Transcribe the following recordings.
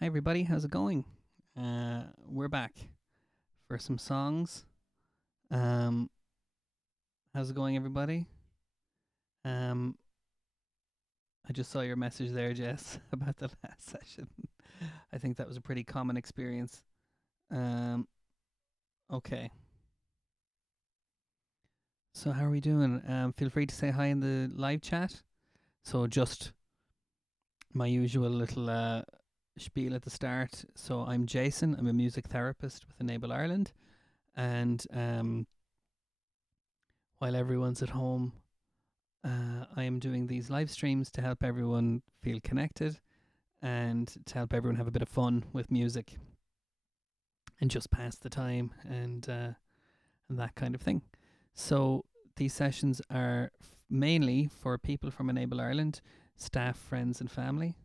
Hi everybody, how's it going? We're back for some songs. Um, how's it going, everybody? Um, I just saw your message there, Jess, about the last session. I think that was a pretty common experience. Um, okay, so how are we doing? Feel free to say hi in the live chat. So just my usual little spiel at the start. So I'm Jason. I'm a music therapist with Enable Ireland, and while everyone's at home, I am doing these live streams to help everyone feel connected and to help everyone have a bit of fun with music and just pass the time and that kind of thing. So these sessions are mainly for people from Enable Ireland, staff, friends, and family.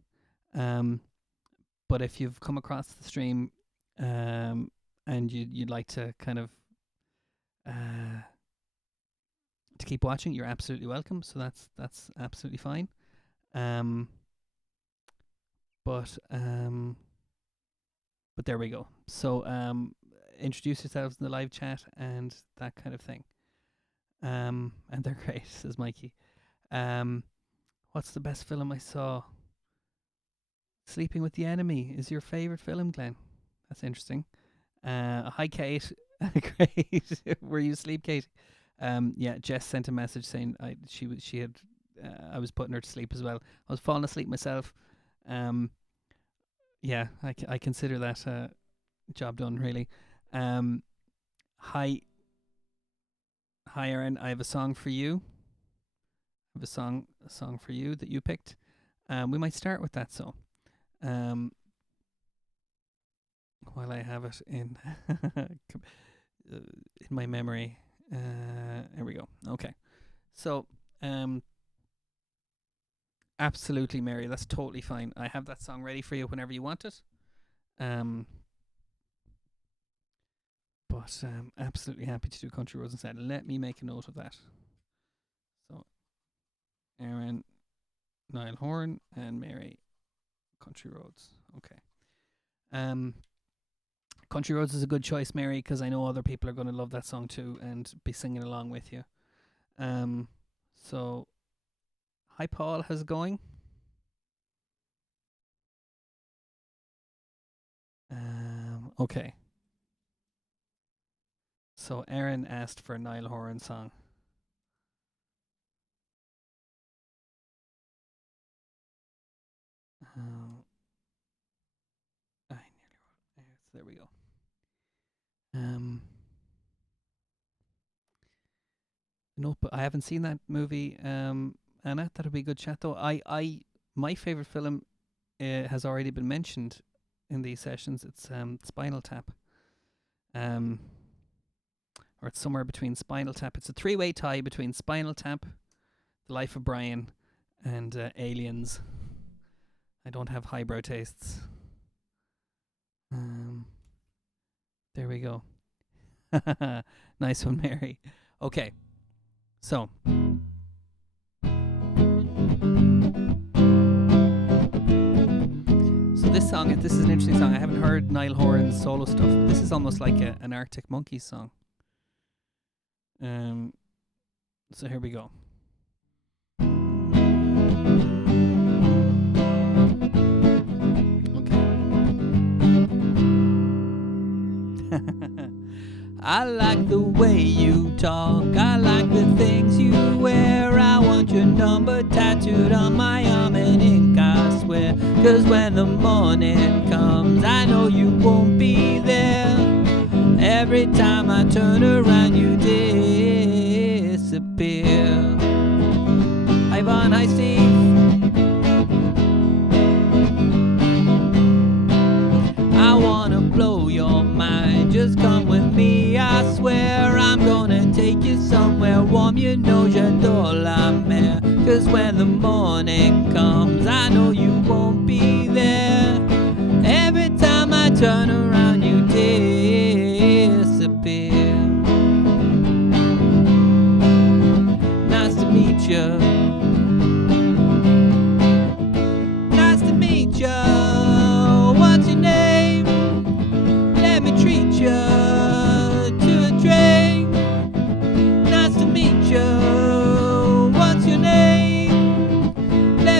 But if you've come across the stream and you'd like to kind of to keep watching, you're absolutely welcome. So that's absolutely fine. But there we go. So introduce yourselves in the live chat and that kind of thing. And they're great, says Mikey. What's the best film I saw? Sleeping with the Enemy is your favorite film, Glenn. That's interesting. Hi, Kate. Great. Were you asleep, Kate? Yeah, Jess sent a message saying I was putting her to sleep as well. I was falling asleep myself. Yeah, I consider that job done, really. Hi, Erin. I have a song for you. I have a song for you that you picked. We might start with that song. While I have it in my memory. Here we go. Okay. So, absolutely, Mary. That's totally fine. I have that song ready for you whenever you want it. But absolutely happy to do Country Roads instead. Let me make a note of that. So, Aaron, Niall Horan, and Mary, Country Roads. Okay. Country Roads is a good choice, Mary, because I know other people are going to love that song too and be singing along with you. So, hi, Paul. How's it going? Okay. So, Aaron asked for a Niall Horan song. There we go. No, but I haven't seen that movie. Anna, that'll be a good chat though. My favorite film has already been mentioned in these sessions. It's Spinal Tap. Or it's somewhere between Spinal Tap. It's a three-way tie between Spinal Tap, The Life of Brian, and Aliens. I don't have highbrow tastes. There we go. Nice one, Mary. Okay. So. This is an interesting song. I haven't heard Niall Horan's solo stuff. This is almost like an Arctic Monkeys song. So here we go. Okay. I like the way you talk. I like the things you wear. I want your number tattooed on my arm in ink, I swear. 'Cause when the morning comes, I know you won't be there. Every time I turn around, you disappear. Ivan, hi Steve. I wanna blow your mind. Just come with me, I swear. I'm gonna take you somewhere warm. You know, j'adore la mer. 'Cause when the morning comes, I know you won't be there. Every time I turn around, you disappear. Nice to meet you. Nice to meet you. What's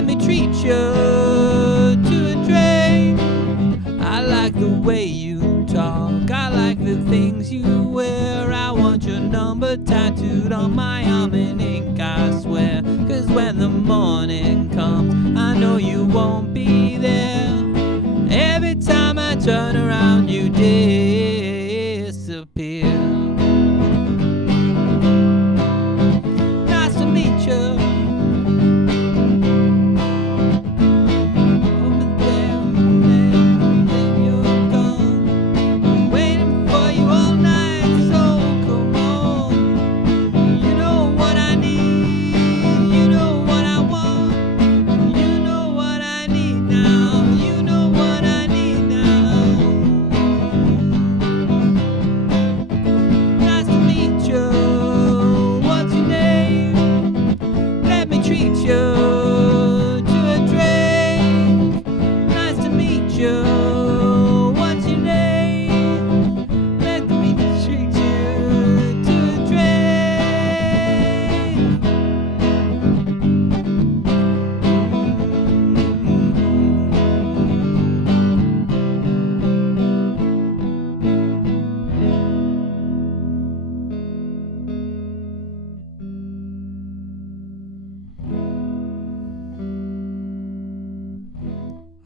me treat you to a drink. I like the way you talk, I like the things you wear. I want your number tattooed on my arm in ink, I swear. Cause when the morning comes, I know you won't be there. Every time I turn around, you disappear. Nice to meet you.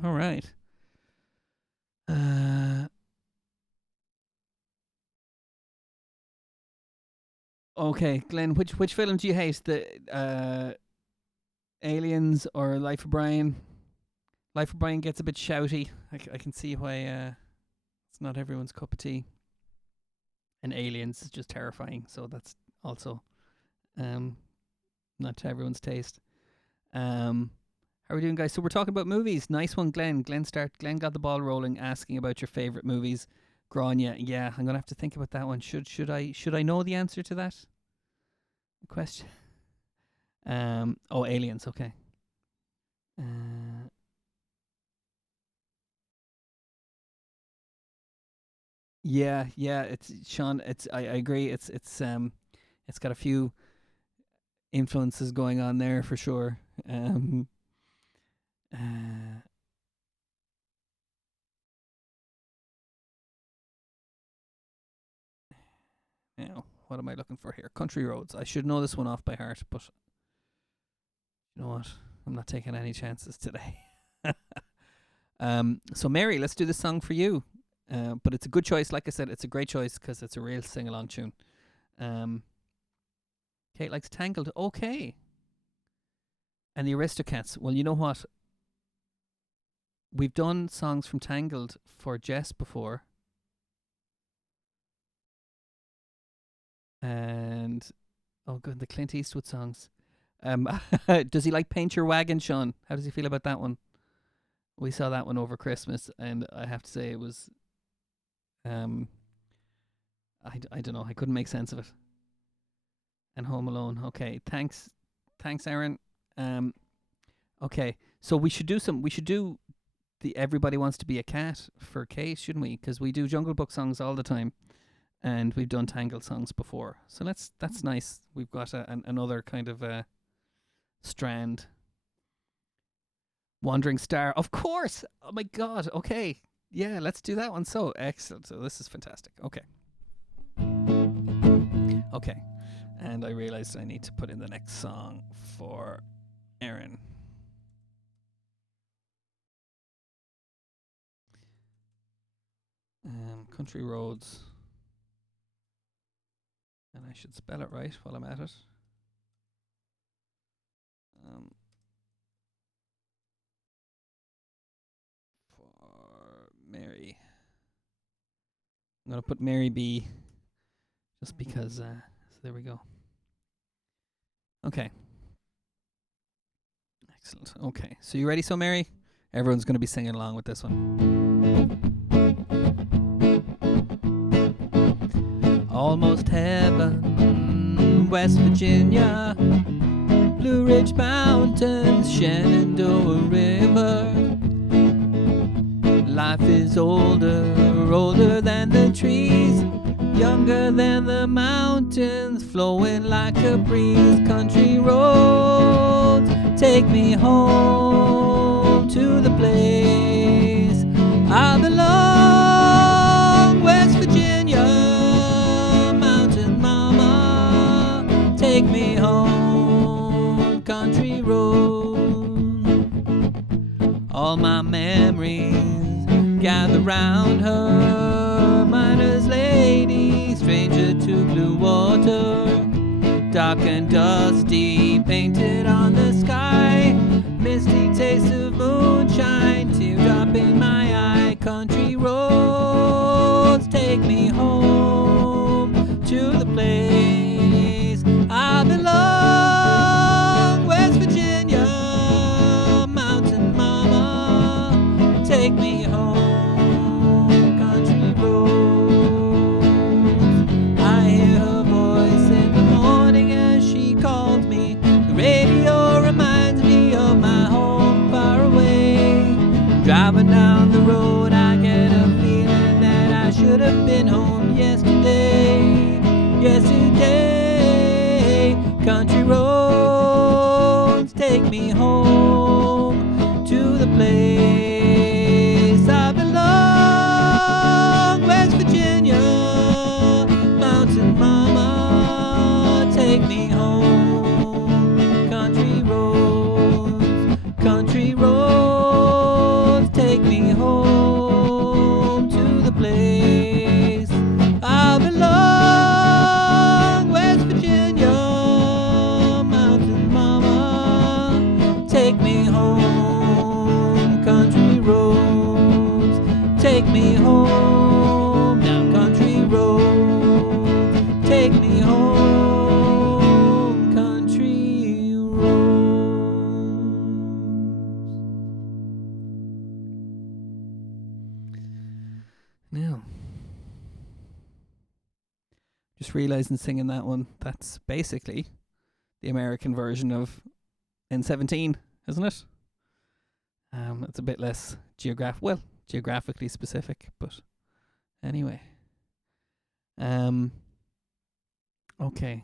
All right. Okay, Glenn, which film do you hate? The Aliens or Life of Brian? Life of Brian gets a bit shouty. I can see why it's not everyone's cup of tea. And Aliens is just terrifying, so that's also not to everyone's taste. How are we doing, guys? So we're talking about movies. Nice one, Glenn. Glenn got the ball rolling, asking about your favorite movies. Grania, yeah, I'm gonna have to think about that one. Should I know the answer to that question? Aliens. Okay. Yeah. It's Sean. I agree. It's got a few influences going on there for sure. Now, what am I looking for here? Country Roads. I should know this one off by heart, but you know what? I'm not taking any chances today. So Mary, let's do this song for you. But it's a good choice. Like I said, it's a great choice because it's a real sing-along tune. Kate likes Tangled. Okay. And the Aristocats. Well, you know what? We've done songs from Tangled for Jess before. And good, the Clint Eastwood songs. Does he like Paint Your Wagon, Sean? How does he feel about that one? We saw that one over Christmas, and I have to say it was I don't know, I couldn't make sense of it. And Home Alone. Okay, thanks Aaron. Okay, so we should do the Everybody Wants to Be a Cat for Kate, shouldn't we? Because we do Jungle Book songs all the time. And we've done Tangled songs before. So that's nice. We've got another kind of strand. Wandering Star. Of course. Oh my God. Okay. Yeah, let's do that one. So excellent. So this is fantastic. Okay. Okay. And I realized I need to put in the next song for Aaron. Country Roads. And I should spell it right while I'm at it. For Mary. I'm going to put Mary B. Just because, so there we go. Okay. Excellent. Okay. So you ready, so Mary? Everyone's going to be singing along with this one. Almost heaven, West Virginia, Blue Ridge Mountains, Shenandoah River. Life is older than the trees, younger than the mountains, flowing like a breeze. Country roads take me home to the place I belong. West Virginia, mountain mama, take me home, country road. All my memories gather round her, miner's lady, stranger to blue water, dark and dusty, painted on the sky, misty taste of moonshine, teardrop in my eye. Country roads take me home to the place I belong. West Virginia, mountain mama, take me home, country roads. I hear her voice in the morning as she calls me. The radio reminds me of my home far away. Driving down the road, I get a feeling that I should have been home yesterday. Yesterday, country roads take me home to the place I belong. West Virginia, mountain mama, take me home, country roads, country roads, take me home to the place I belong. West Virginia, mountain mama, take me home, country roads, take me home, now country roads, take me home, country roads. Now, just realizing singing that one, that's basically the American version of N17, isn't it? It's a bit less geographically specific, but anyway. Okay.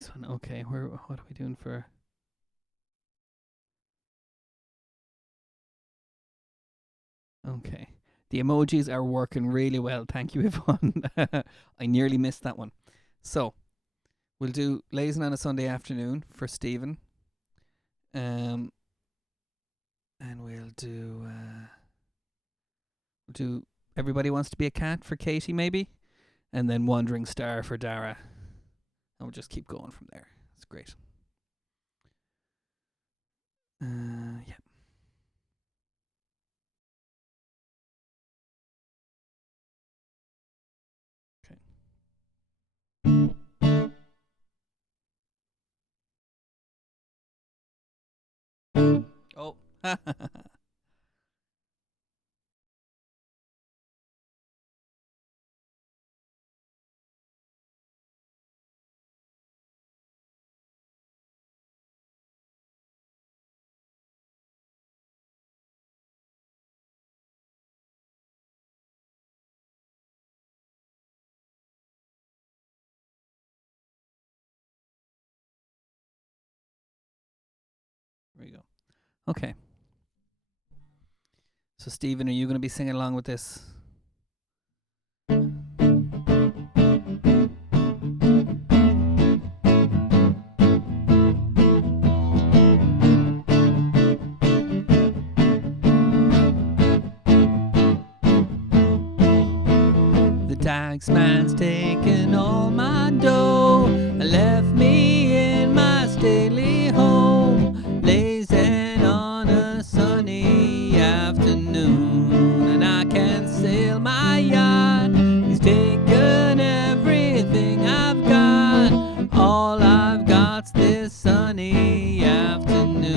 This one, okay. What are we doing for? Okay. The emojis are working really well. Thank you, Yvonne. I nearly missed that one. So, we'll do Lazing on a Sunday Afternoon for Stephen. And we'll do Everybody Wants to Be a Cat for Katie, maybe. And then Wandering Star for Dara. And we'll just keep going from there. It's great. Yeah. Oh. There we go. Okay. So, Stephen, are you going to be singing along with this? The tax man's taken all my dough and left me in my stately home, lazing on a sunny afternoon, and I can't sail my yacht. He's taken everything I've got. All I've got's this sunny afternoon.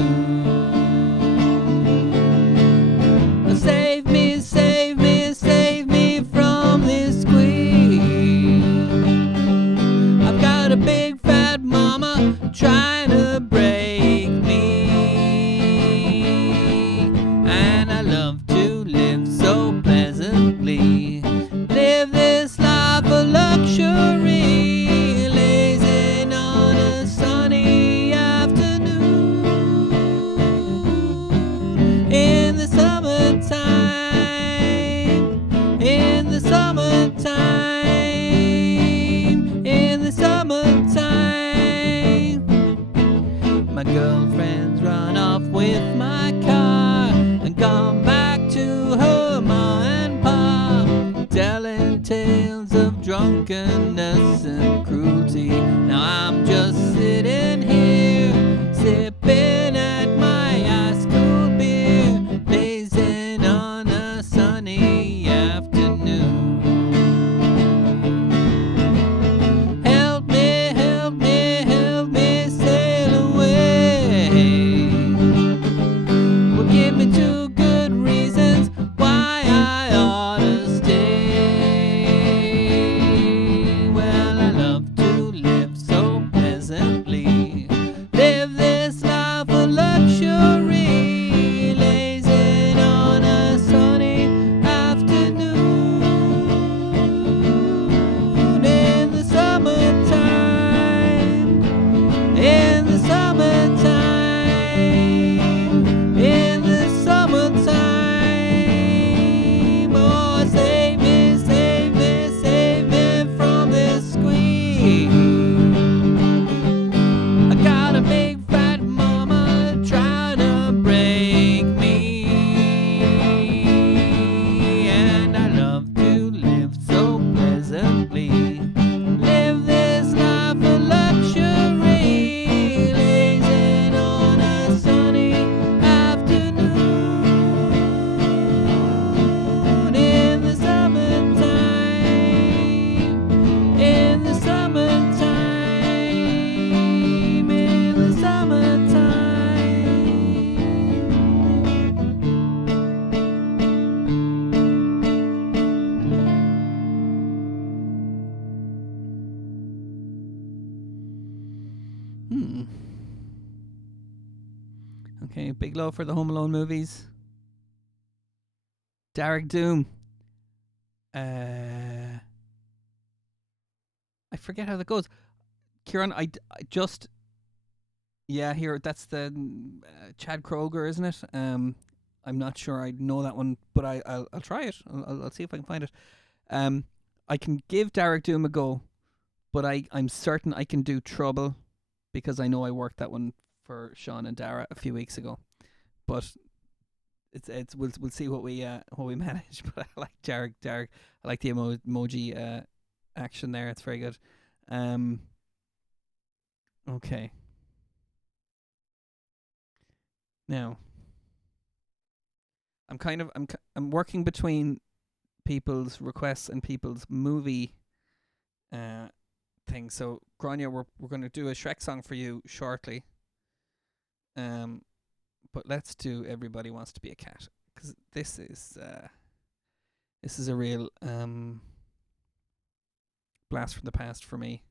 Save me, save me, save me from this squeeze. I've got a big fat mama trying to break me, and I love to live so pleasantly, live this life of luxury. Okay, big love for the Home Alone movies. Derek Doom. I forget how that goes. Kieran, I just... Yeah, here, that's the Chad Kroger, isn't it? I'm not sure I know that one, but I'll try it. I'll see if I can find it. I can give Derek Doom a go, but I'm certain I can do Trouble because I know I worked that one for Sean and Dara a few weeks ago. But it's we'll see what we manage. But I like Derek. I like the emoji action there. It's very good. Okay. Now, I'm working between people's requests and people's movie thing. So Grania, we're going to do a Shrek song for you shortly. But let's do Everybody Wants to Be a Cat, because this is a real blast from the past for me.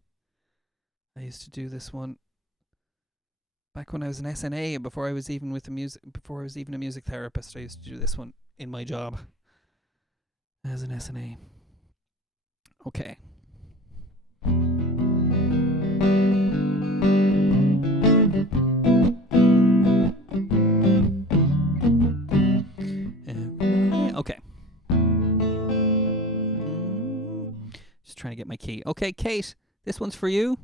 I used to do this one back when I was an SNA, and before I was even a music therapist. I used to do this one in my job as an SNA. Okay. Okay. Just trying to get my key. Okay, Kate, this one's for you.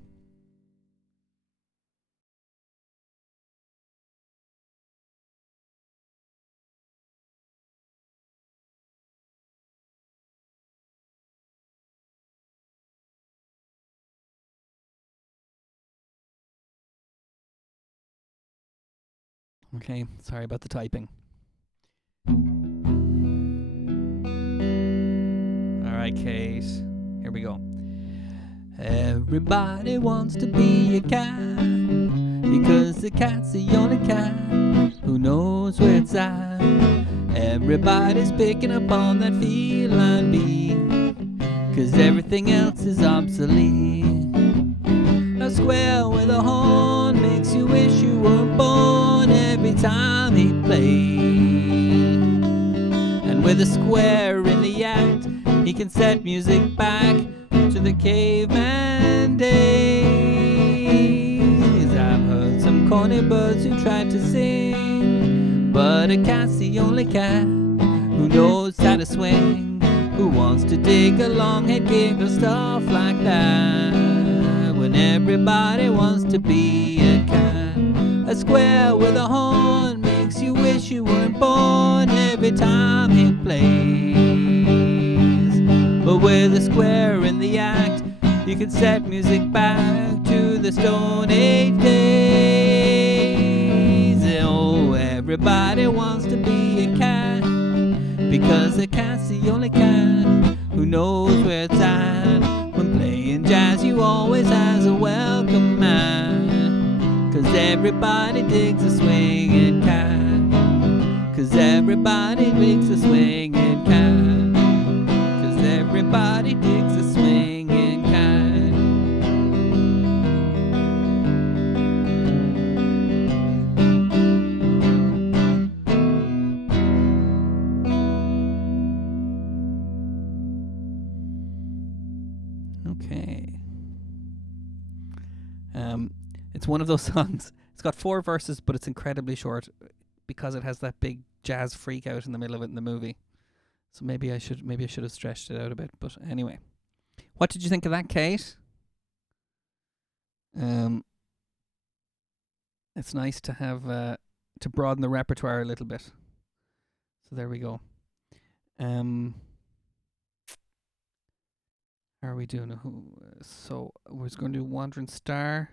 Okay, sorry about the typing. Alright, Kate, here we go. Everybody wants to be a cat, because the cat's the only cat who knows where it's at. Everybody's picking up on that feline beat, cause everything else is obsolete. A square with a horn makes you wish you were born every time he plays. And with a square in the act, he can set music back to the caveman days. I've heard some corny birds who tried to sing, but a cat's the only cat who knows how to swing, who wants to dig a long head gig or stuff like that. When everybody wants to be a cat, a square with a horn makes you wish you weren't born every time he plays. But with a square in the act, you can set music back to the Stone Age days. Oh, everybody wants to be a cat, because a cat's the only cat who knows where it's at. When playing jazz, you always has a welcome mat, cause everybody digs a swinging cat, cause everybody digs a swinging cat, cause everybody digs a swinging cat. Okay. It's one of those songs. It's got 4 verses, but it's incredibly short because it has that big jazz freak out in the middle of it in the movie. So maybe I should have stretched it out a bit. But anyway, what did you think of that, Kate? It's nice to have to broaden the repertoire a little bit. So there we go. How are we doing? So we're going to do Wandering Star.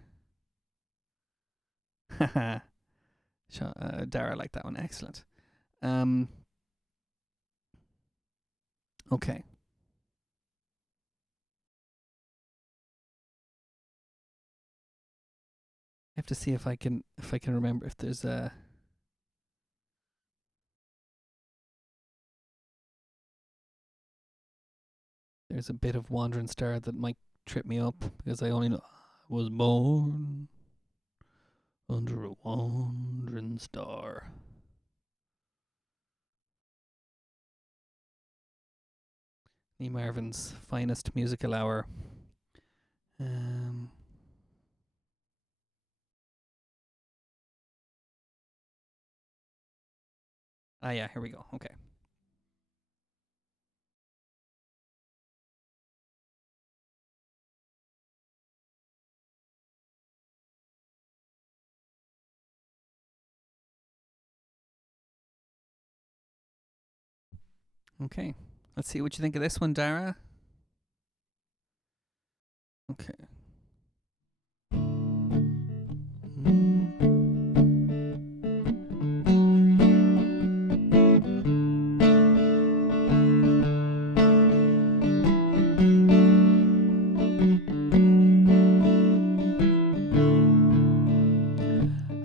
Haha. Dara liked that one. Excellent. Okay. I have to see if I can remember if there's a. There's a bit of Wandering Star that might trip me up because I only know I was born Under a wandering star. Lee Marvin's finest musical hour. Um, yeah, here we go. Okay. Okay. Let's see what you think of this one, Dara. Okay.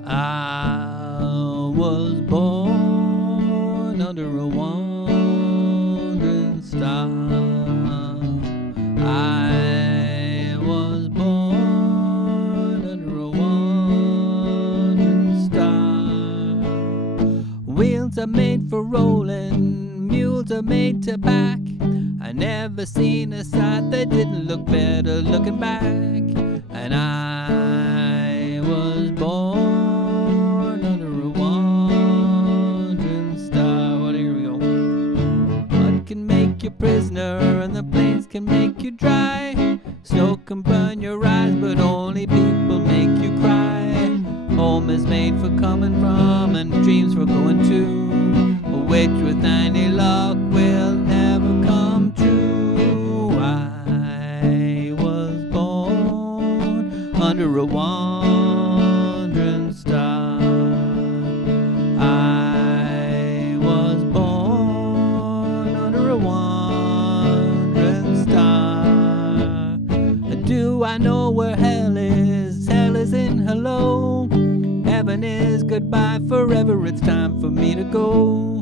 I was born under a wandering star. I was born under a wandering star. Wheels are made for rolling, mules are made to back. I never seen a sight that didn't look better looking back. And I was born under a wandering star. Well, here we go. Mud can make you prisoner and the plains can make you dry. Snow can burn your eyes, but only people make you cry. Home is made for coming from and dreams for going to. A witch with any luck will never come true. I was born under a wandering star. I was born under a wandering star. Do I know where hell is? Hell is in hello. Heaven is goodbye forever. It's time for me to go.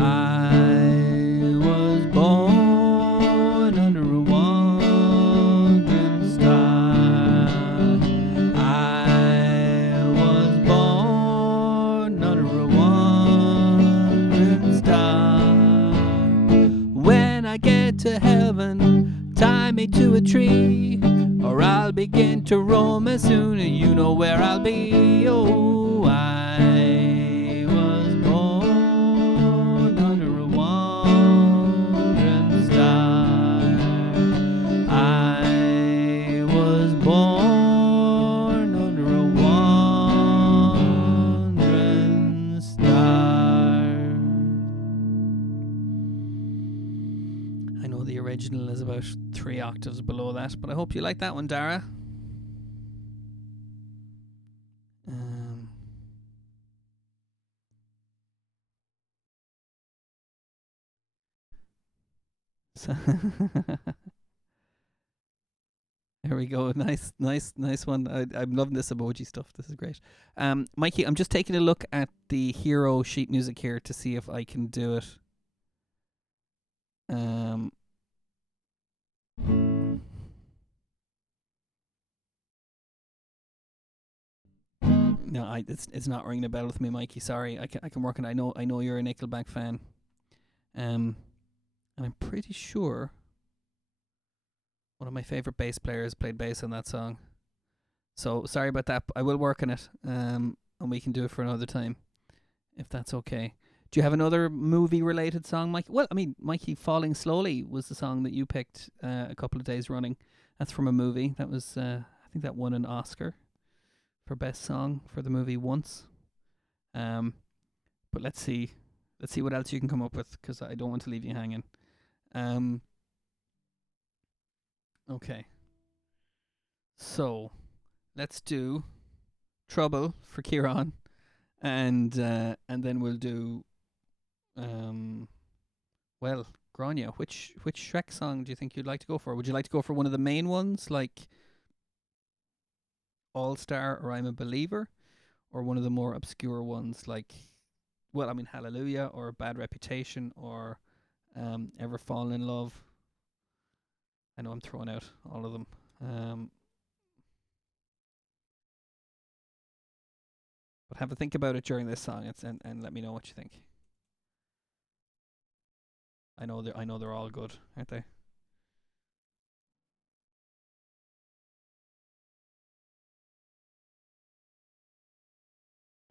I was born under a wandering star. I was born under a wandering star. When I get to heaven, tie me to a tree, or I'll begin to roam as soon as you know where I'll be. Oh, I was born under a wandering star. I was born under a wandering star. I know the original is about 3 octaves below that, but I hope you like that one, Dara. So there we go. Nice one. I'm loving this emoji stuff. This is great. Mikey, I'm just taking a look at the hero sheet music here to see if I can do it. No, it's not ringing a bell with me, Mikey. Sorry, I can work on it. I know you're a Nickelback fan. And I'm pretty sure one of my favorite bass players played bass on that song. So sorry about that. I will work on it. And we can do it for another time, if that's okay. Do you have another movie-related song, Mikey? Well, I mean, Mikey, "Falling Slowly" was the song that you picked a couple of days running. That's from a movie. That was, I think that won an Oscar for best song for the movie once. But let's see what else you can come up with, because I don't want to leave you hanging. Okay. So let's do "Trouble" for Kieran, and then we'll do Grania. Which Shrek song do you think you'd like to go for? Would you like to go for one of the main ones, like All Star or I'm a Believer, or one of the more obscure ones like, well, I mean, Hallelujah or Bad Reputation or Ever Fallen in Love? I know I'm throwing out all of them. have a think about it during this song and let me know what you think. I know they're all good, aren't they?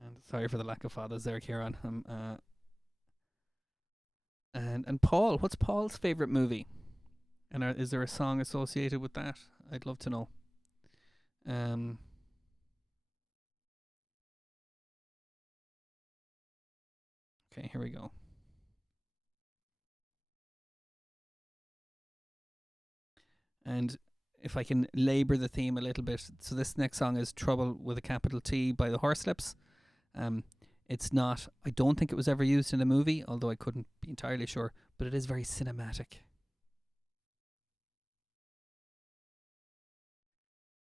And sorry for the lack of fathers there, Kieran. And Paul, what's Paul's favorite movie? And is there a song associated with that? I'd love to know. Um, okay, here we go. And if I can labour the theme a little bit, so this next song is "Trouble with a Capital T" by the Horselips. It's not. I don't think it was ever used in a movie, although I couldn't be entirely sure. But it is very cinematic.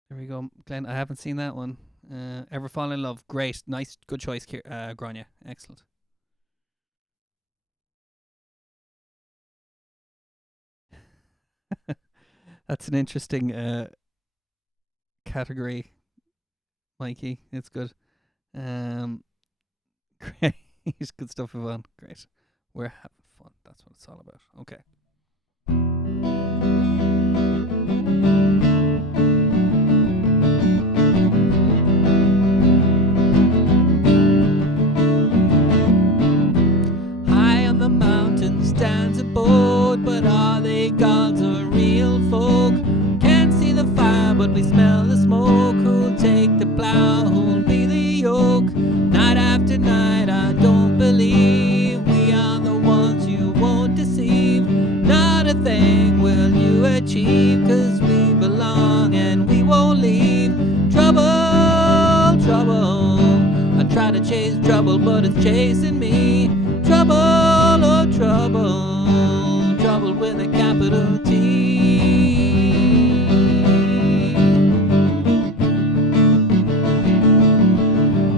There we go, Glenn. I haven't seen that one. Ever Fall in Love? Great, nice, good choice, Grania. Excellent. That's an interesting category, Mikey. It's good. Um, great, good stuff, Yvonne. Great. We're having fun. That's what it's all about. Okay. High on the mountain stands a boat, but are they gods or real folk? Can't see the fire, but we smell the smoke. Who'll take the plow? Who'll be the yoke? Night after night, I don't believe we are the ones you won't deceive. Not a thing will you achieve, 'cause we belong and we won't leave. Trouble, trouble, I try to chase trouble, but it's chasing me. Trouble, oh trouble, trouble with a capital T.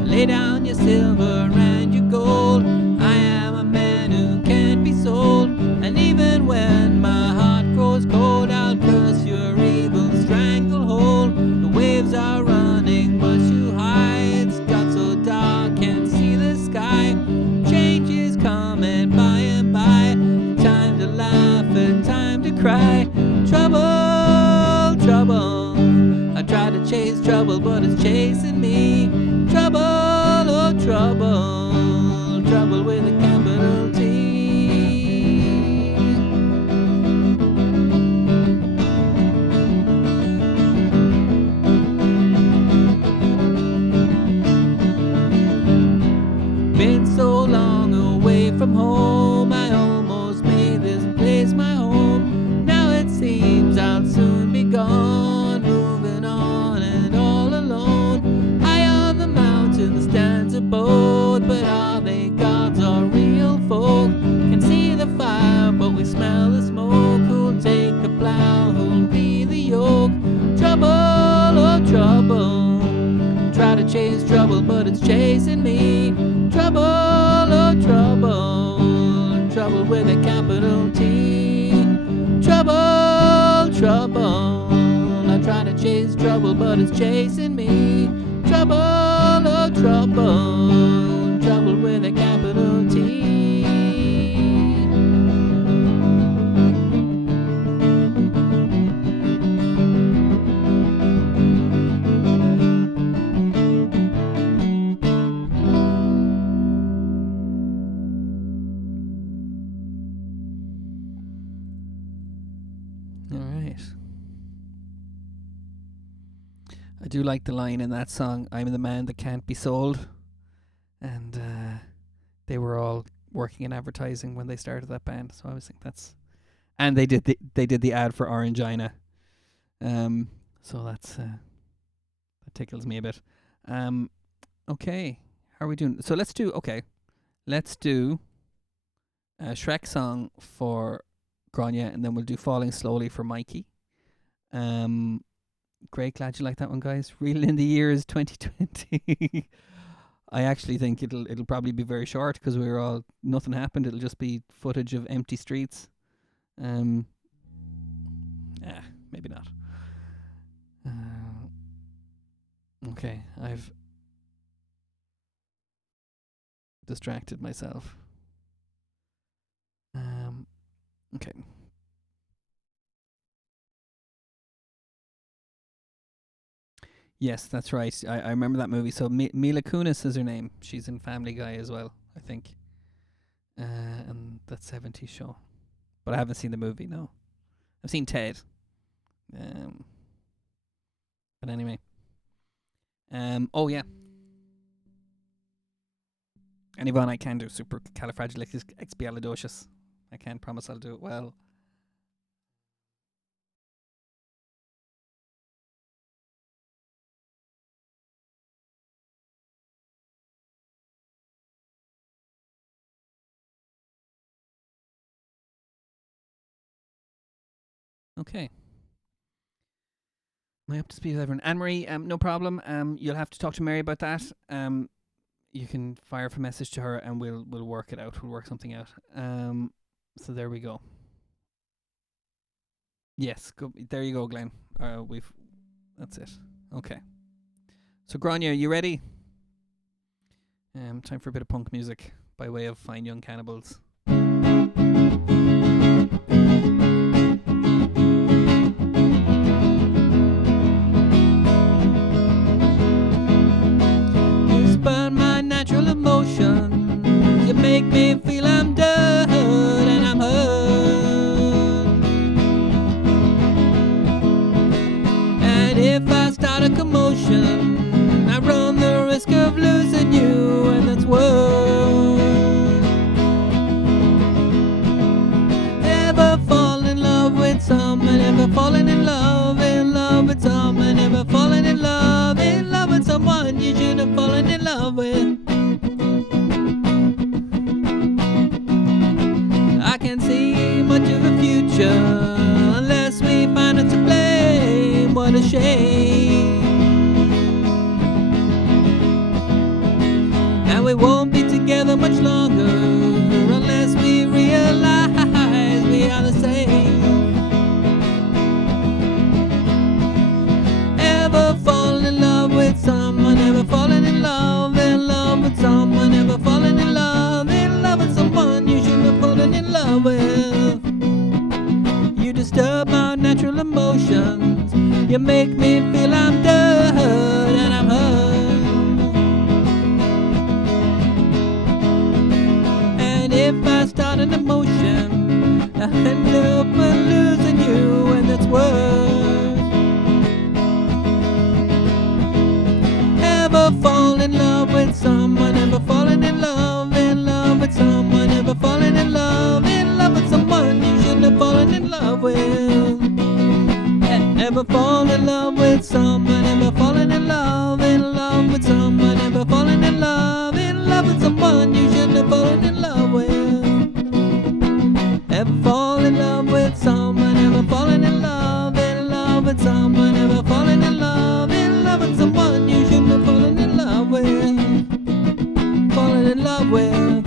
Lay down your silver and your gold. I am a man who can't be sold. And even when my heart grows cold, I'll curse your evil stranglehold. The waves are running much too high. It's got so dark, can't see the sky. Change is coming by and by. Time to laugh and time to cry. Trouble, trouble, I try to chase trouble, but it's chasing me. Trouble, oh trouble, trouble with a capital T. Been so long away from home, I almost made this place my home. Now it seems I'll soon be gone, moving on and all alone. High on the mountain stands a boat, but are they gods or real folk? Can see the fire, but we smell the smoke. Who'll take the plow? Who'll be the yoke? Trouble, oh trouble, try to chase trouble, but it's chasing me. Trouble, oh trouble, trouble with a capital T. Trouble, trouble, I try to chase trouble, but it's chasing me. Trouble, oh trouble, trouble with a capital T. I do like the line in that song, "I'm the man that can't be sold." And they were all working in advertising when they started that band, so I always think that's. And they did the ad for Orangina, so that's that tickles me a bit. Okay, how are we doing? So let's do a Shrek song for Grania, and then we'll do "Falling Slowly" for Mikey. Great, glad you like that one, guys. Reeling in the years 2020. I actually think it'll probably be very short because nothing happened. It'll just be footage of empty streets. Maybe not. Okay, distracted myself. Okay. Yes, that's right. I remember that movie. So Mila Kunis is her name. She's in Family Guy as well, I think. And that 70s show. But I haven't seen the movie, no. I've seen Ted. Um, but anyway. Oh, yeah. And Yvonne, I can do supercalifragilistic. I can't promise I'll do it well. Okay. Am I up to speed with everyone? Anne-Marie, no problem. You'll have to talk to Mary about that. You can fire a message to her and we'll work it out. We'll work something out. So there we go. Yes, go, there you go, Glenn. That's it. Okay. So Grania, you ready? Time for a bit of punk music by way of Fine Young Cannibals. You spurn my natural emotion. You make me feel I'm done and I'm hurt. And if I start a commotion, I run the risk of losing you, and that's worse. Ever fall in love with someone? Ever fallen in love with someone? Ever fallen in love with someone you should have fallen in love with? I can't see much of a future unless we find us to blame. What a shame. And we won't be together much longer unless we realize we are the same. Ever fallen in love with someone? Ever fallen in love with someone? Ever fallen in love with someone you shouldn't have fallen in love with? You disturb my natural emotions. You make me feel I'm done and I'm hurt. And if I start an emotion, I end up losing you, and that's worse. Ever fall in love with someone? Ever fallen in love with someone? Ever fallen in love with someone you shouldn't have fallen in love with? Ever fall in love with someone? Ever fallen in love with someone? Ever fallen in love with someone you shouldn't have fallen in love with? Ever fall in love with someone? Ever fallen in love with someone? Ever fallen in love with someone you shouldn't have fallen in love with? Fallen in love with.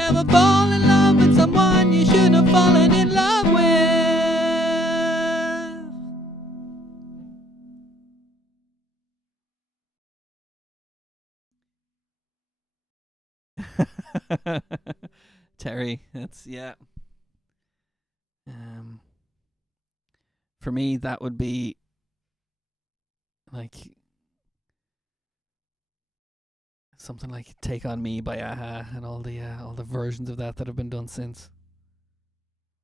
Ever fall in love with someone you shouldn't have fallen in love with? Terry, that's yeah. For me, that would be like something like "Take on Me" by Aha, and all the versions of that have been done since.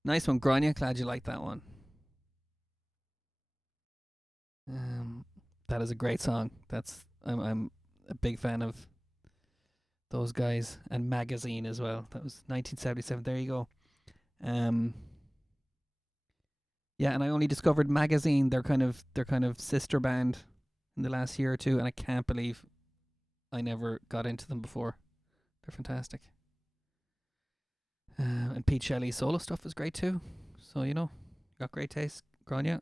Nice one, Grania. Glad you liked that one. That is a great song. I'm a big fan of those guys, and Magazine as well. That was 1977. There you go. Yeah, and I only discovered Magazine, their kind of sister band, in the last year or two, and I can't believe I never got into them before. They're fantastic. And Pete Shelley's solo stuff is great too. So got great taste, Grania.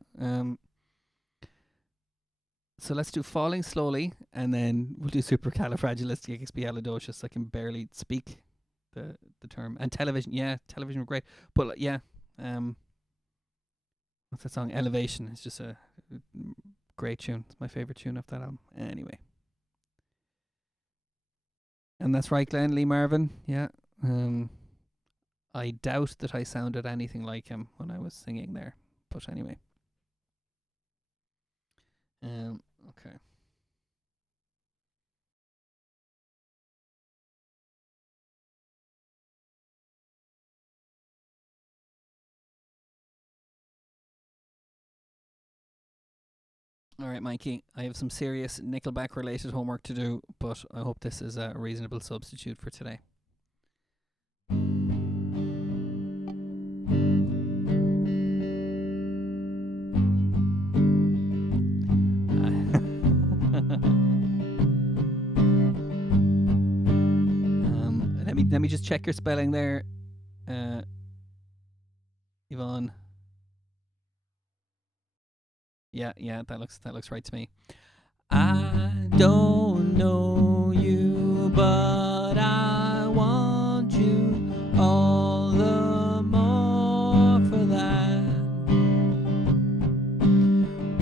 So let's do Falling Slowly, and then we'll do Supercalifragilistic. I can barely speak the term. And Television, yeah, Television were great. But yeah, what's that song? Elevation. It's just a great tune. It's my favorite tune of that album. Anyway. And that's right, Glenn Lee Marvin. Yeah. I doubt that I sounded anything like him when I was singing there. But anyway. Okay. All right, Mikey. I have some serious Nickelback related homework to do, but I hope this is a reasonable substitute for today. Let me just check your spelling there, Yvonne. Yeah, that looks right to me. I don't know you, but I want you all the more for that.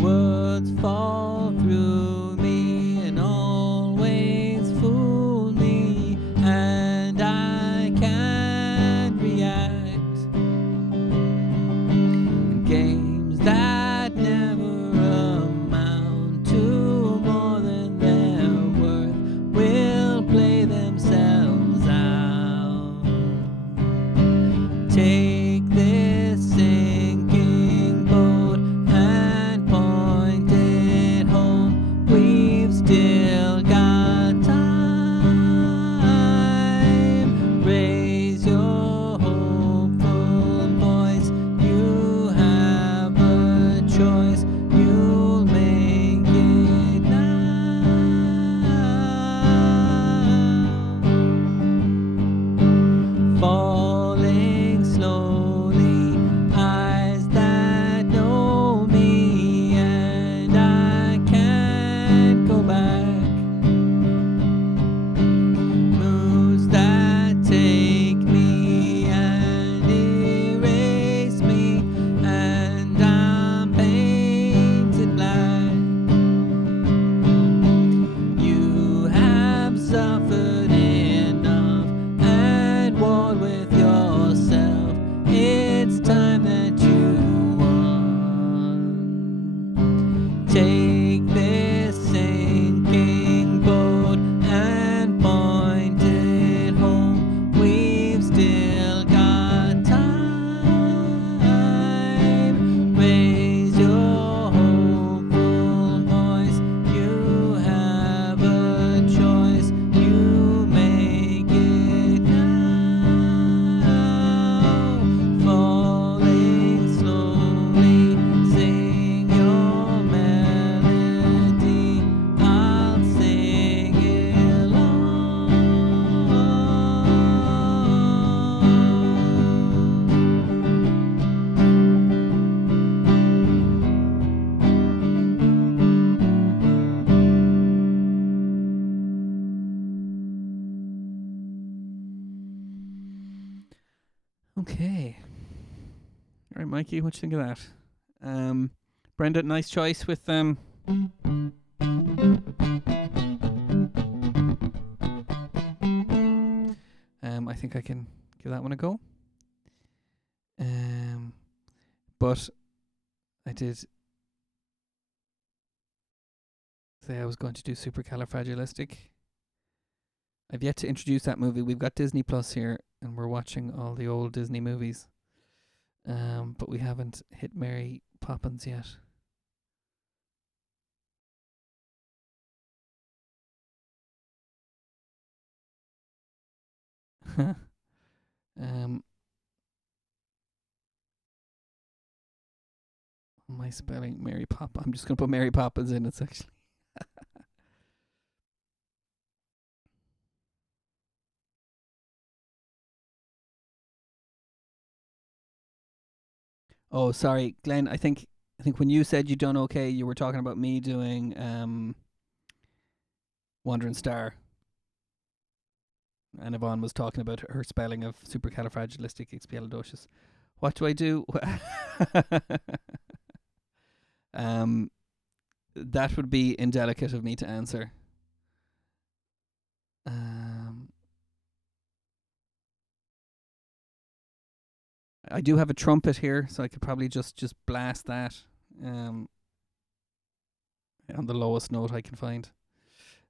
Words fall through me and always fool me, and I can't react. And games that never amount to more than their worth will play themselves out. Take this sinking boat and point it home. We've still got time. Raise your hopeful voice. You have a choice. You'll make it now. Falling slowly, eyes that know me, and I can't go back. Moves that take me and erase me, and I'm painted black. You have suffered enough and warred with yourself. It's time that you won. Take this sinking boat and point it home. We've still got time. Raise your hopeful voice. You have a choice. You make it now. Falling slowly, sing your melody. I'll sing along. Okay. All right, Mikey, what you think of that? Brenda, nice choice with I think I can give that one a go. But I did say I was going to do Supercalifragilistic. I've yet to introduce that movie. We've got Disney Plus here, and we're watching all the old Disney movies. But we haven't hit Mary Poppins yet. Am I spelling Mary Poppins? I'm just going to put Mary Poppins in. It's actually. Oh, sorry, Glenn. I think when you said you done okay, you were talking about me doing Wandering Star, and Yvonne was talking about her spelling of supercalifragilisticexpialidocious. What do I do? That would be indelicate of me to answer. I do have a trumpet here, so I could probably just blast that um, on the lowest note I can find.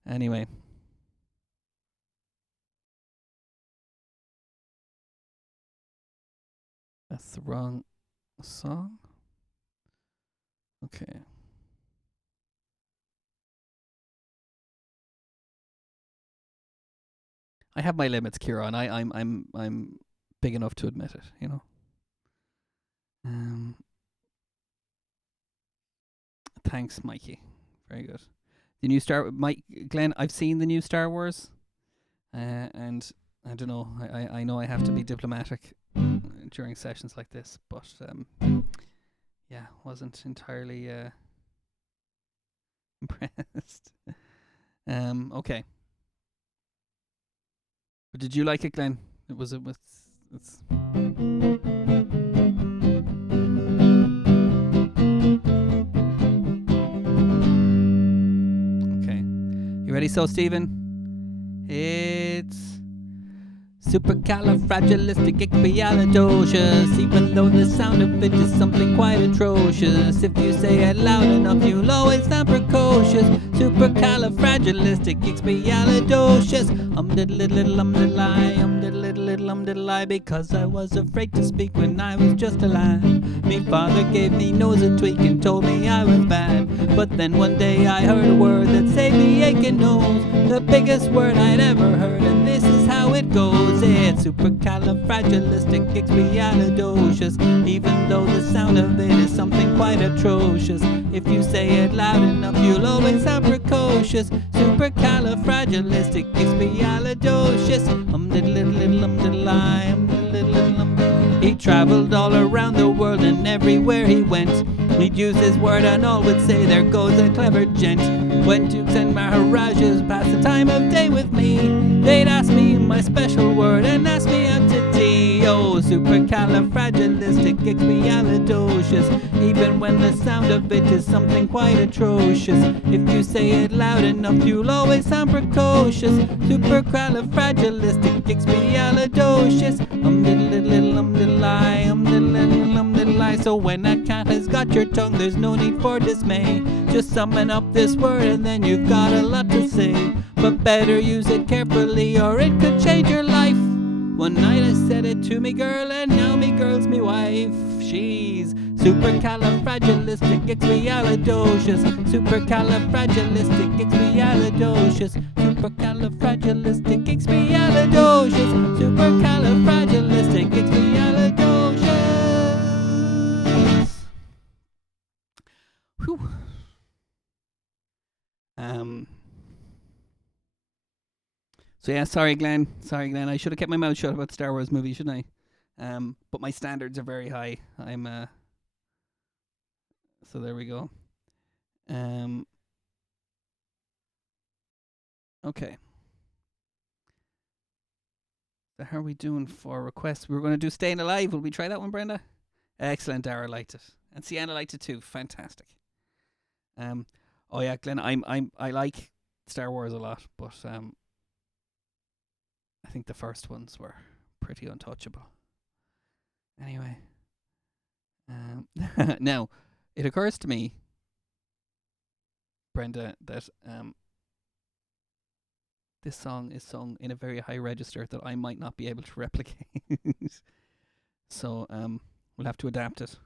Anyway. That's the wrong song. Okay. I have my limits, Kieran. I'm big enough to admit it, you know. Um, thanks, Mikey. Very good. The new Star Mike Glenn, I've seen the new Star Wars. And I don't know. I know I have to be diplomatic during sessions like this, but yeah, wasn't entirely impressed. Okay. But did you like it, Glenn? It with it's okay. You ready, so Stephen? It's Supercalifragilistic, even though the sound of it is something quite atrocious. If you say it loud enough, you'll always sound precocious. Supercalifragilistic, lie, because I was afraid to speak when I was just a lad. Me father gave me nose a tweak and told me I was bad. But then one day I heard a word that saved me aching nose, the biggest word I'd ever heard, and this is how it goes. It's supercalifragilistic, even though the sound of it is something quite atrocious. If you say it loud enough, you'll always sound precocious. Supercalifragilistic, he traveled all around the world, and everywhere he went, he'd use his word and all would say, there goes a clever gent. When dukes and maharajas passed the time of day with me, they'd ask me my special word and ask me out to tea. Oh, supercalifragilistic, even when the sound of it is something quite atrocious. If you say it loud enough, you'll always sound precocious. Supercalifragilistic, so when that cat has got your tongue, there's no need for dismay. Just summon up this word and then you've got a lot to say. But better use it carefully or it could change your life. One night I said it to me girl, and now me girl's me wife. She's supercalifragilistic, supercalifragilistic, supercalifragilistic, supercalifragilistic. Whew. So yeah, sorry Glenn. I should have kept my mouth shut about the Star Wars movie, shouldn't I? But my standards are very high. So there we go. Okay. So how are we doing for requests? We were going to do Stayin Alive. Will we try that one, Brenda? Excellent. Dara liked it, and Sienna liked it too. Fantastic. Oh yeah, Glenn. I like Star Wars a lot, but I think the first ones were pretty untouchable. Anyway, now it occurs to me, Brenda, that this song is sung in a very high register that I might not be able to replicate. So we'll have to adapt it.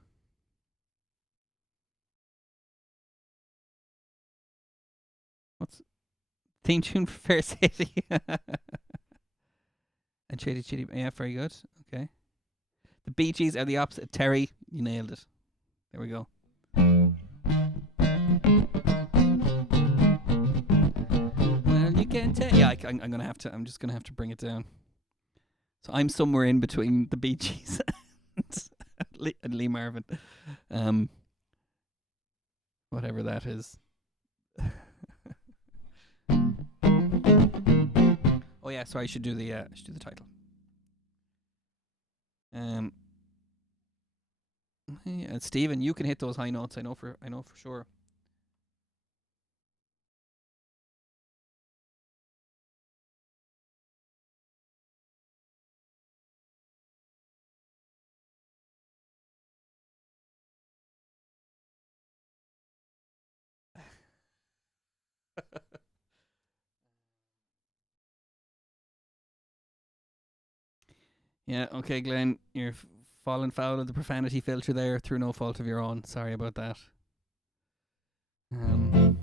What's theme tune for Fair City? And Shady Chitty, yeah, very good. Okay. The Bee Gees are the opposite. Terry, you nailed it. There we go. Well, you can tell. Yeah, I'm gonna have to. I'm just gonna have to bring it down. So I'm somewhere in between the Bee Gees and Lee Marvin, whatever that is. Oh yeah, sorry. I should do the title. Yeah, Stephen, you can hit those high notes. I know for sure. Yeah, okay, Glenn, you're falling foul of the profanity filter there through no fault of your own. Sorry about that. Um,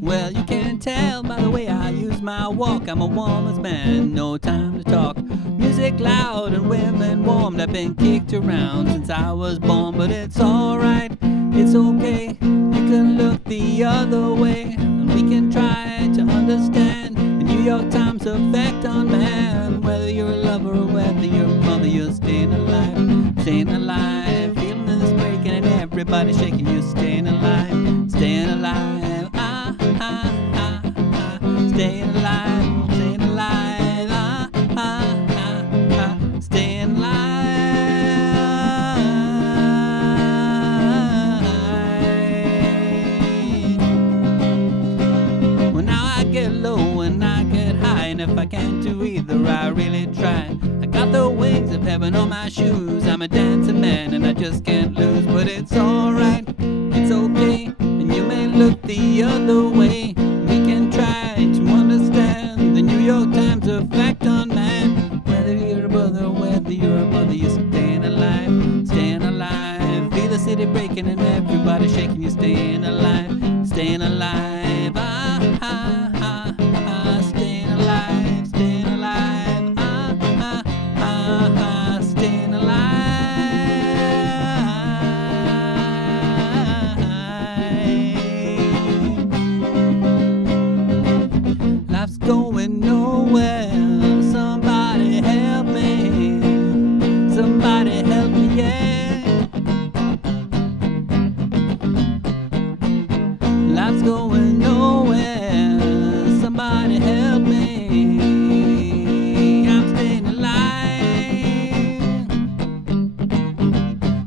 well, you can tell by the way I use my walk. I'm a woman's man, no time to talk. Music loud and women warm. I've been kicked around since I was born, but it's alright, it's okay. You can look the other way, and we can try to understand the New York Times effect on man. Whether you're a lover or whether you're a mother, you're staying alive, staying alive. Feeling this breaking and everybody shaking, you're staying alive, staying alive. Ah, ah, ah, ah. Staying alive, staying alive. Ah, ah, ah, ah. Staying alive. Well, now I get low and I get high, and if I can't do either, I really try. I got the wings of heaven on my shoes. I'm a dancing man and I just can't lose, but it's alright, it's okay. And you may look the other way. We can try to understand the New York Times effect on man. Whether you're a brother or whether you're a mother, you're staying alive, staying alive. Feel the city breaking and everybody shaking, you're staying alive, staying alive. Ah, ah, ah, ah. Staying alive, staying alive. Ah, ah, ah, ah. Staying alive. Life's going nowhere. Somebody help me. Somebody help me, yeah. Life's going nowhere. Somebody help me. I'm staying alive.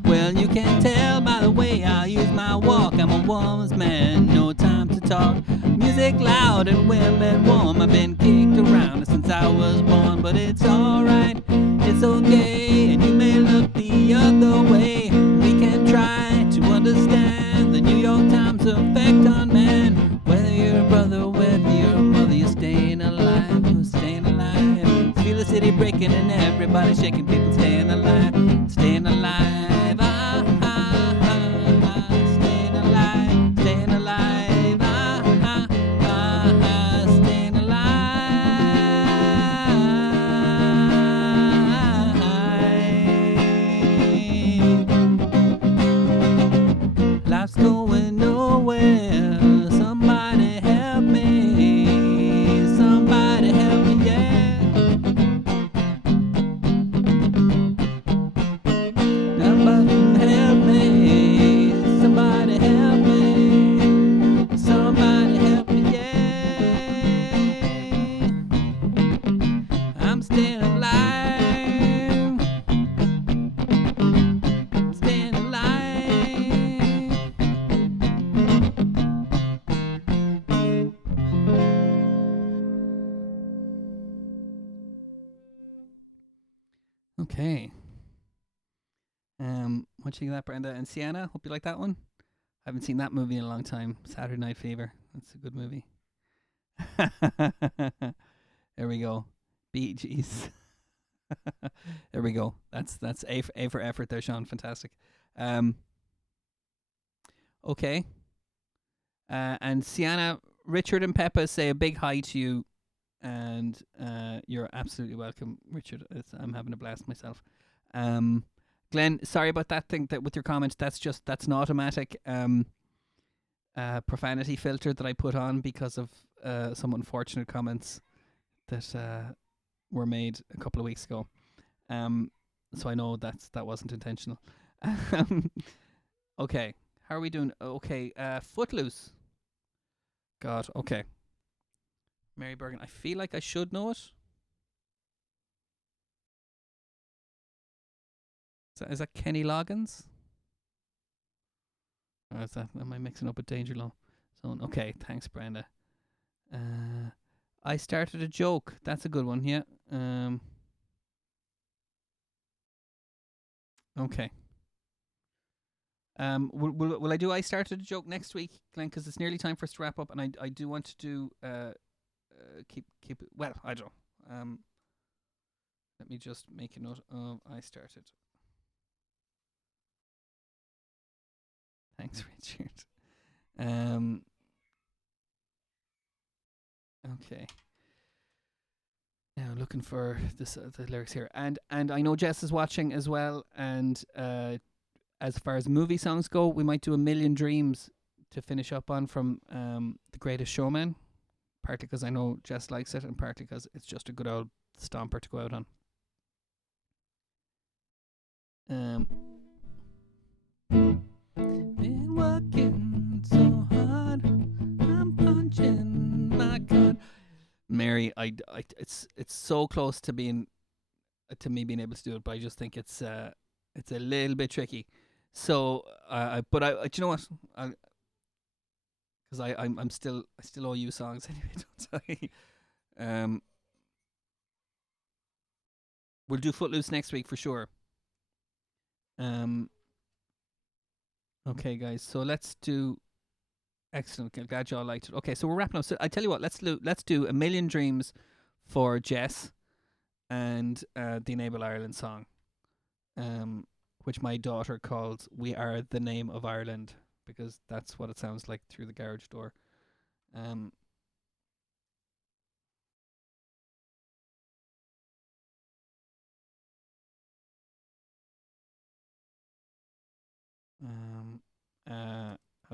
Well, you can tell by the way I use my walk. I'm a woman's man, no time to talk. Music loud and women warm. I've been kicked around since I was born, but it's alright, it's okay. And you may look the other way. We can try to understand the New York Times effect on man. Whether you're a brother, whether you're a mother, you're staying alive, you're staying alive. Feel the city breaking and everybody shaking, people staying alive, staying alive. Ah, ah, ah, ah. Staying alive, staying alive. Ah, ah, ah, ah. Staying alive. Life's going nowhere. Somebody help me. Somebody help me, yeah. Nobody help me. Somebody help me. Somebody help me, yeah. I'm staying alive. Staying alive. Okay. What you think of that, Brenda and Sienna? Hope you like that one. I haven't seen that movie in a long time. Saturday Night Fever. That's a good movie. There we go. Bee Gees. There we go. That's A for effort there, Sean. Fantastic. Okay. And Sienna, Richard and Peppa say a big hi to you, and you're absolutely welcome, Richard. I'm having a blast myself. Glenn, sorry about that thing that with your comments. That's an automatic profanity filter that I put on because of some unfortunate comments that were made a couple of weeks ago. So I know that wasn't intentional. Okay, how are we doing? Okay, Footloose. God, okay. Mary Bergen. I feel like I should know it. Is that Kenny Loggins? Or is that, am I mixing up with Danger Zone? Okay, thanks, Brenda. I started a joke. That's a good one, yeah. Okay. Will I do I started a joke next week, Glenn? Because it's nearly time for us to wrap up, and I do want to do keep it. Well, I don't know. Let me just make a note of I started. Thanks, Richard. Okay. Now looking for the lyrics here, and I know Jess is watching as well. And as far as movie songs go, we might do A Million Dreams to finish up on from The Greatest Showman. Partly because I know Jess likes it, and partly because it's just a good old stomper to go out on. Been working so hard, I'm punching my card. Mary, it's so close to me being able to do it, but I just think it's a little bit tricky. So, but do you know what? Because I still owe you songs anyway, don't I? We'll do Footloose next week for sure. Okay, guys. So let's do. Excellent. I'm glad y'all liked it. Okay, so we're wrapping up. So I tell you what, let's do A Million Dreams for Jess, and the Enable Ireland song, which my daughter calls "We Are the Name of Ireland" because that's what it sounds like through the garage door.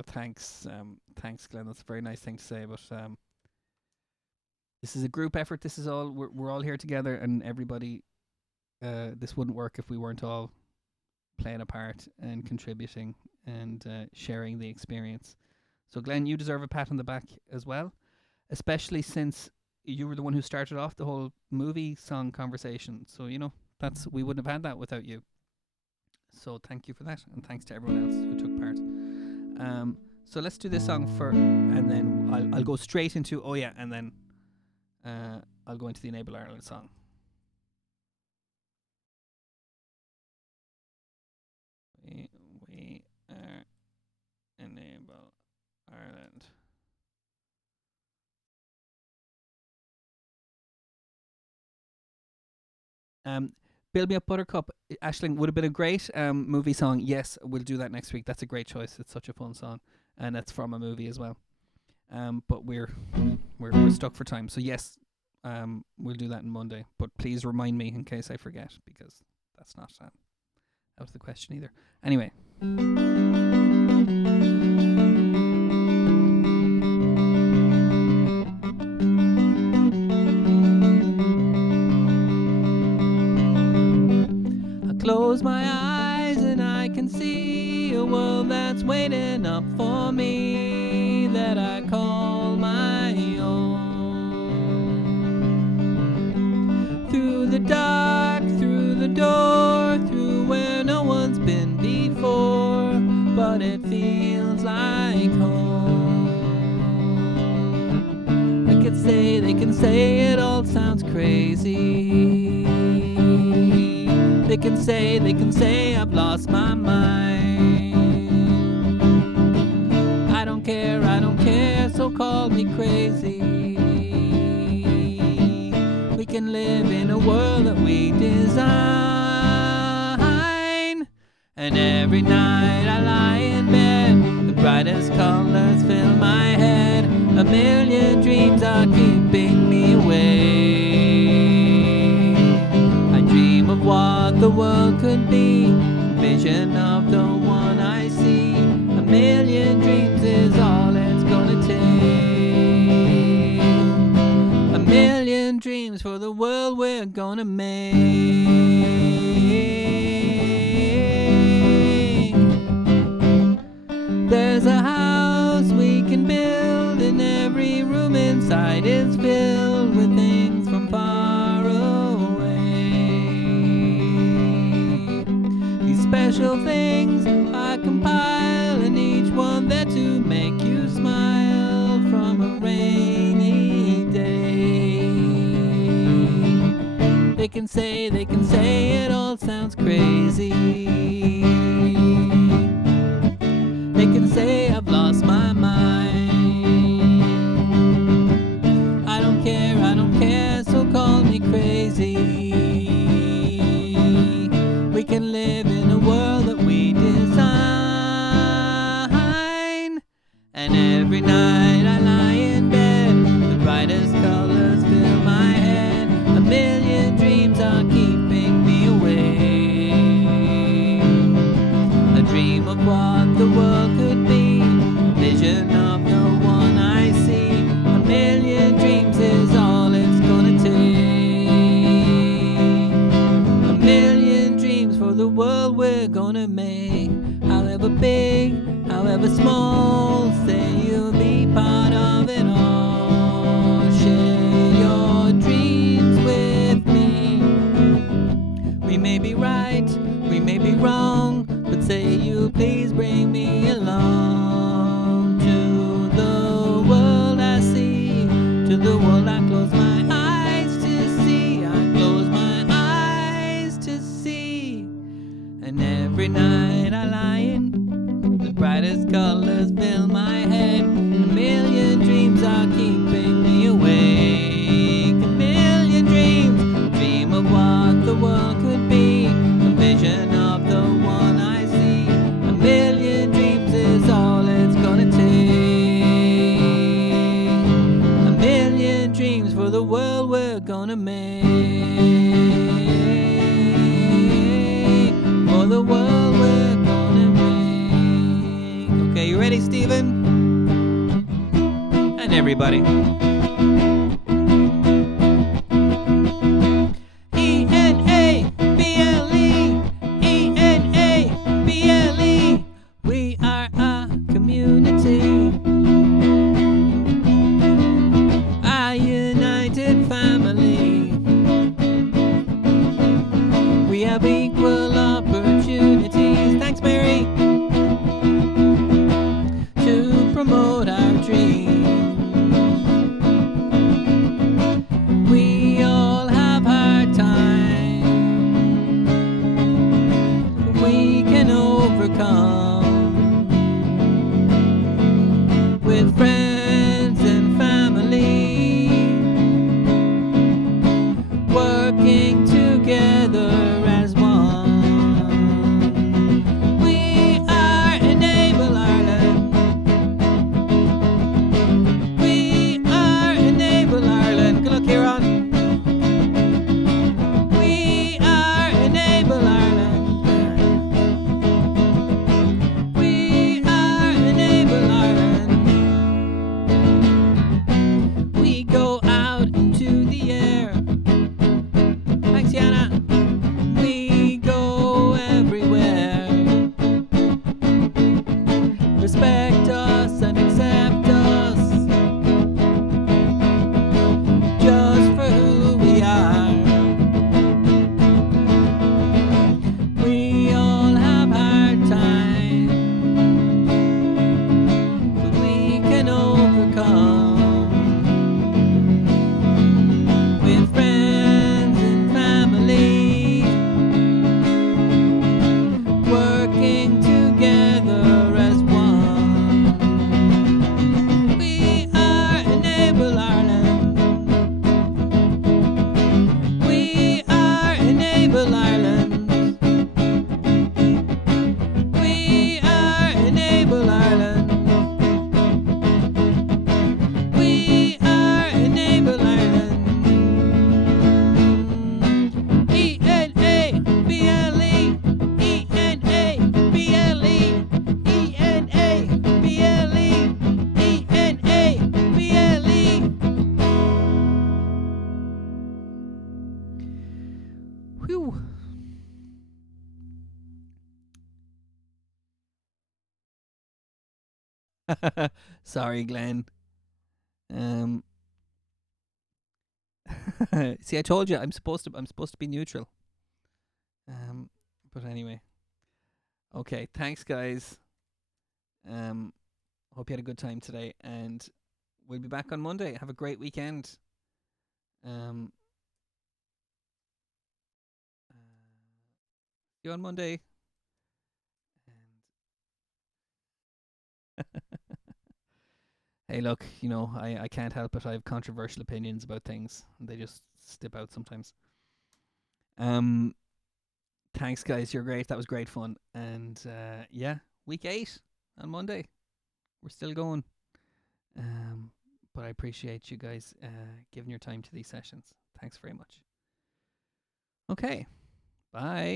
Thanks, Glenn. That's a very nice thing to say. But this is a group effort. This is all we're all here together, and everybody. This wouldn't work if we weren't all playing a part and contributing and sharing the experience. So, Glenn, you deserve a pat on the back as well, especially since you were the one who started off the whole movie song conversation. So we wouldn't have had that without you. So thank you for that, and thanks to everyone else who took part. So let's do this song and then I'll go straight into and then I'll go into the Enable Ireland song. We are Enable Ireland. Build Me Up Buttercup, Aisling, would have been a great movie song. Yes, we'll do that next week. That's a great choice. It's such a fun song, and it's from a movie as well. But we're stuck for time, so yes, we'll do that on Monday. But please remind me in case I forget, because that's not out of the question either. Anyway. Close my eyes and I can see a world that's waiting up for me, that I call my own. Through the dark, through the door, through where no one's been before, but it feels like home. They can say it all sounds crazy. They can say I've lost my mind. I don't care, so call me crazy. We can live in a world that we design. And every night I lie in bed, the brightest colors fill my head. A million dreams are keeping me awake. Of what the world could be, vision of the one I see. A million dreams is all it's gonna take. A million dreams for the world we're gonna make. There's a house we can build, and every room inside is filled with things from far away. Special things I compile, and each one there to make you smile from a rainy day. They can say it all sounds crazy. They can say I've lost my mind. I don't care, so call me crazy. We can live in a world that we design. And every night I lie in bed, the brightest colors fill my head. A million dreams are keeping me awake. A dream of what the world could be, vision of the one I see. A million dreams is all it's gonna take. A million dreams for the world we're gonna make. However big, however small, say you'll be part of it all. Share your dreams with me. We may be right, we may be wrong, but say you please bring me along to the world I see, to the world I close my eyes to see. I close my eyes to see. And every night I lie in, the brightest colors fill my head. A million dreams are keeping me awake. A million dreams, dream of what the world could be, a vision of the one I see. A million dreams is all it's gonna take. A million dreams for the world we're gonna make. For the world we're gonna make. Okay, you ready, Stephen? And everybody. E-N-A-B-L-E, E-N-A-B-L-E. We are a community, a united family. We have equal opportunities. Thanks, Mary. To promote our dreams. We all have hard times. We can overcome with friends and family, working together as one. We are Enable Ireland. We are Enable Ireland. Good luck, Kieran. We are Enable Ireland. We are Enable Ireland. We go out into the air. Thanks, Sienna. We go everywhere. Respect us and accept us just for who we are. We all have hard times, but we can overcome with friends and family, working together as one. We are Enable Ireland. We are Enable Ireland. We are Enable Ireland. We are Enable Ireland. E-N-A-B-L-E, E-N-A-B-L-E, E-N-A-B-L-E, E-N-A-B-L-E. Whew. Sorry, Glenn. Um, see, I told you I'm supposed to be neutral. But anyway, okay. Thanks, guys. Hope you had a good time today, and we'll be back on Monday. Have a great weekend. Um, see you on Monday. Hey, look, I can't help it. I have controversial opinions about things. And they just step out sometimes. Um, Thanks, guys. You're great. That was great fun. And yeah, week 8 on Monday. We're still going. Um, but I appreciate you guys giving your time to these sessions. Thanks very much. Okay. Bye.